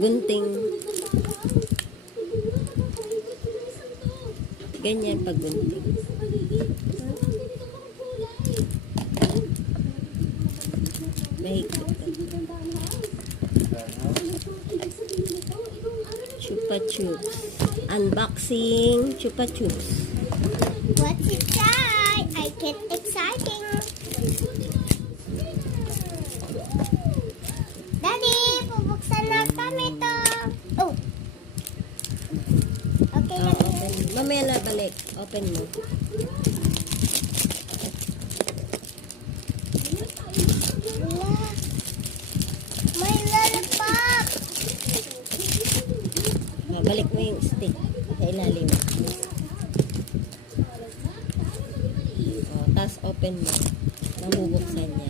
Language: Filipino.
gunting. Ganyan pag gunting. Mahigpit ka. Chupa Chups. Unboxing Chupa Chups. What's inside? I get exciting. Daddy, pupuksan na kami to. Oh. Okay lang Open. yan. Mamaya na balik. Open mo. Wala. May lollipop. Balik mo yung stick sa ilalim. Tapos open mo. Mabubuksan niya.